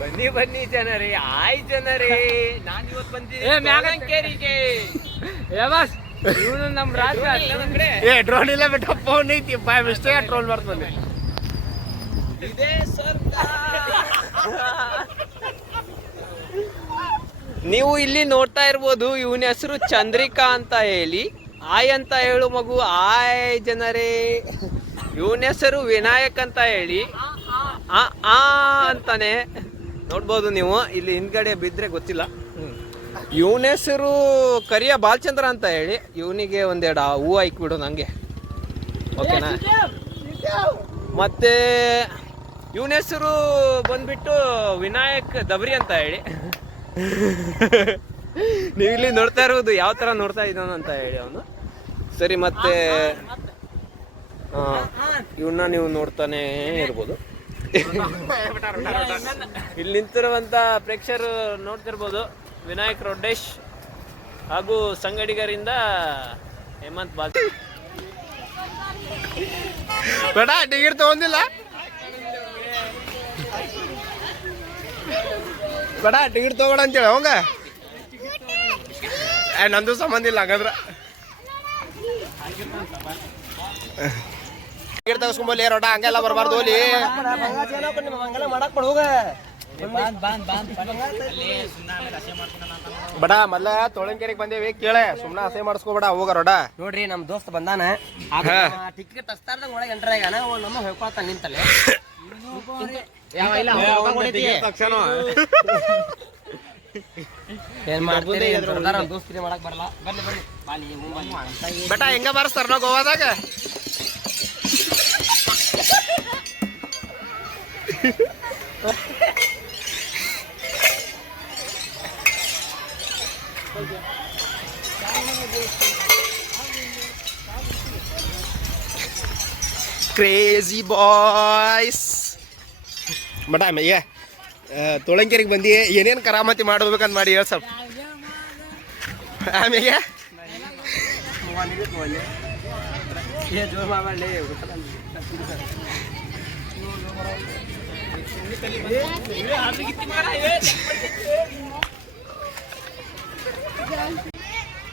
ಬನ್ನಿ ಬನ್ನಿ ಜನರೇ, ಆಯ್ ಜನರೇ, ನಾನು ಇವತ್ತು ಬಂದಿದ್ದೀನಿ ಇವನು ನಮ್ಮ ರಾಜ. ಡ್ರೋನ್ ಇಲ್ಲ ಬಿಟ್ಟ ಫೋನ್ ಐತಿ ಬಾಯ್ ಮಿಸ್ಟೇಕ್ ಟ್ರೋಲ್ ಬರ್ತದೆ. ಇದೇ ನೀವು ಇಲ್ಲಿ ನೋಡ್ತಾ ಇರ್ಬೋದು, ಇವನ ಹೆಸರು ಚಂದ್ರಿಕಾ ಅಂತ ಹೇಳಿ. ಆಯ್ ಅಂತ ಹೇಳು ಮಗು, ಆಯ್ ಜನರೇ. ಇವನ ಹೆಸರು ವಿನಾಯಕ್ ಅಂತ ಹೇಳಿ, ಆ ಅಂತಾನೆ ನೋಡ್ಬೋದು ನೀವು. ಇಲ್ಲಿ ಹಿಂದ್ಗಡೆ ಬಿದ್ರೆ ಗೊತ್ತಿಲ್ಲ. ಇವನ ಹೆಸರು ಕರಿಯ ಬಾಲಚಂದ್ರ ಅಂತ ಹೇಳಿ. ಇವನಿಗೆ ಒಂದೆರಡು ಹೂ ಹಾಕ್ಬಿಡು ನಂಗೆ, ಓಕೆನಾ? ಮತ್ತೆ ಇವನ ಹೆಸರು ಬಂದ್ಬಿಟ್ಟು ವಿನಾಯಕ್ ದಬರಿ ಅಂತ ಹೇಳಿ. ನೀವು ಇಲ್ಲಿ ನೋಡ್ತಾ ಇರೋದು ಯಾವ ತರ ನೋಡ್ತಾ ಇದ್ದಾನ ಅಂತ ಹೇಳಿ ಅವನು. ಸರಿ, ಮತ್ತೆ ಇವನ್ನ ನೀವು ನೋಡ್ತಾನೆ ಇರ್ಬೋದು. ಇಲ್ಲಿ ನಿಂತಿರುವಂತ ಪ್ರೇಕ್ಷಕರು ನೋಡ್ತಿರ್ಬೋದು, ವಿನಾಯಕ್ ರೊಡ್ಡೇಶ್ ಹಾಗೂ ಸಂಗಡಿಗರಿಂದ ಹೇಮಂತ್ ಬಾಲ್. ಬೇಡ ಟಿಕೆಟ್ ತಗೊಂಡಿಲ್ಲ, ಬೇಡ ಟಿಕೆಟ್ ತಗೋಣ ಅಂತೇಳಿ ಅವಂಗ. ನಂದು ಸಂಬಂಧ ಇಲ್ಲ ಹಾಗಾದ್ರ. ಟಿಕೆಟ್ ತಗಸ್ಕೊಂಬಲ್ಲಿ ರೋಟ ಹಂಗೆಲ್ಲ ಬರಬಾರ್ದು. ಹೋಲಿ ಬಡ ಮೊದ್ಲ ತೊಳಂಕೆರೆಗೆ ಬಂದೇವಿ, ಕೇಳೆ ಸುಮ್ನ ಅಸೇ ಮಾಡಿಸ್ಕೋಬೇಡ. ಹೋಗ ರೋಡ. ನೋಡ್ರಿ ನಮ್ ದೋಸ್ತ್ ಬಂದಾನ, ಟಿಕೆಟ್ ತಸ್ತಾರ್ದಂಗ ಒಳಗೆ ಎಂಟರ್ ಆಗ್ಯಾನ. ನಮ್ಮ ಹೇಳ್ಕೊಳ್ತಾನ ನಿಂತಲೆ ಏನ್ ಮಾಡ್ತೀರಿ? ದೋಸ್ತಿರಿ ಮಾಡಕ್ ಬರಲ್ಲ. ಬೆಟ ಹೆಂಗ ಬಾರಿಸ್ತಾರ ನಾವು ಗೋವಾದಾಗ. Crazy boys. ಬಟ ಆಮೇಲೆ ತೊಳಂಕೆರೆಗೆ ಬಂದು ಏನೇನು ಕರಾಮತಿ ಮಾಡ್ಬೇಕಂತ ಮಾಡಿ ಹೇಳಿ ಸ್ವಲ್ಪ. ಆಮೇಲೆ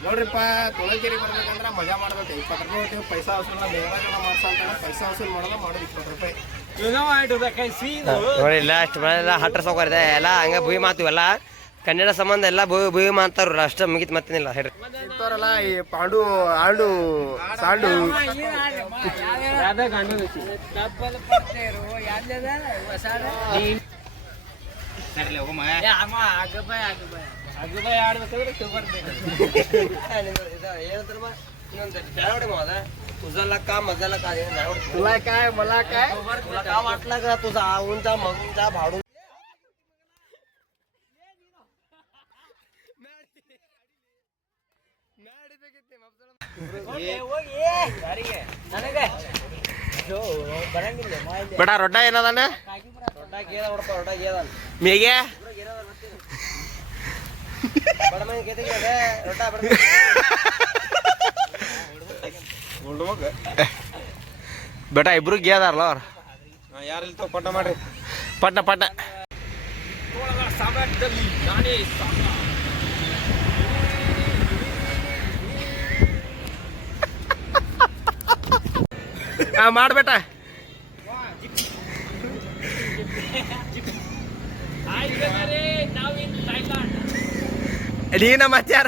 ನೋಡ್ರಿಪ್ಪ, ತೊಳಂಕೆರೆಗೆ ಬರ್ಬೇಕಂದ್ರೆ ಮಜಾ ಮಾಡ್ಬೇಕು. 20 ರೂಪಾಯಿ ಪೈಸಾ ವಸೂಲ್ ಮಾಡ್ಸಂತ ಪೈಸಾ ವಸೂಲ್ ಮಾಡೋದು 20 ರೂಪಾಯಿ. ನೋಡಿ ಲಾಸ್ಟ್ ಮಳೆಲ್ಲ ಹಟ್ರ ಸೌಕರ್ಯ ಎಲ್ಲ ಹಂಗ ಭೂಮಿ ಮಾತೀವಲ್ಲ, ಕನ್ನಡ ಸಂಬಂಧ ಎಲ್ಲ ಭೂಮಿ ಮಾತಾರ ಅಷ್ಟ ಮುಗಿತ್ ಮತ್ತೇನಿಲ್ಲ. ಹೇಳ್ರಿ ಇರ್ತಾರಲ್ಲ ಈ ಪಾಂಡು ಆಂಡು ಸಾಂಡು तुझा का मजाला काय तुला काय मला काय तुला का वाटला का तुझा आऊनचा मगूनचा भाडून ಬೇಡ ರೊಡ್ಡ ಏನದಾನ ಮೇಗೆ ಬೇಟ ಇಬ್ರು ಗೇದಾರಲ್ಲ ಅವ್ರ ಯಾರಿಲ್ ಪಟ್ಟ ಮಾಡ್ರಿ ಪಟ್ಟ ಪಟ್ಟ ಮಾಡ್ಬೇಟ ನೀನ ಮತ್ತಾರ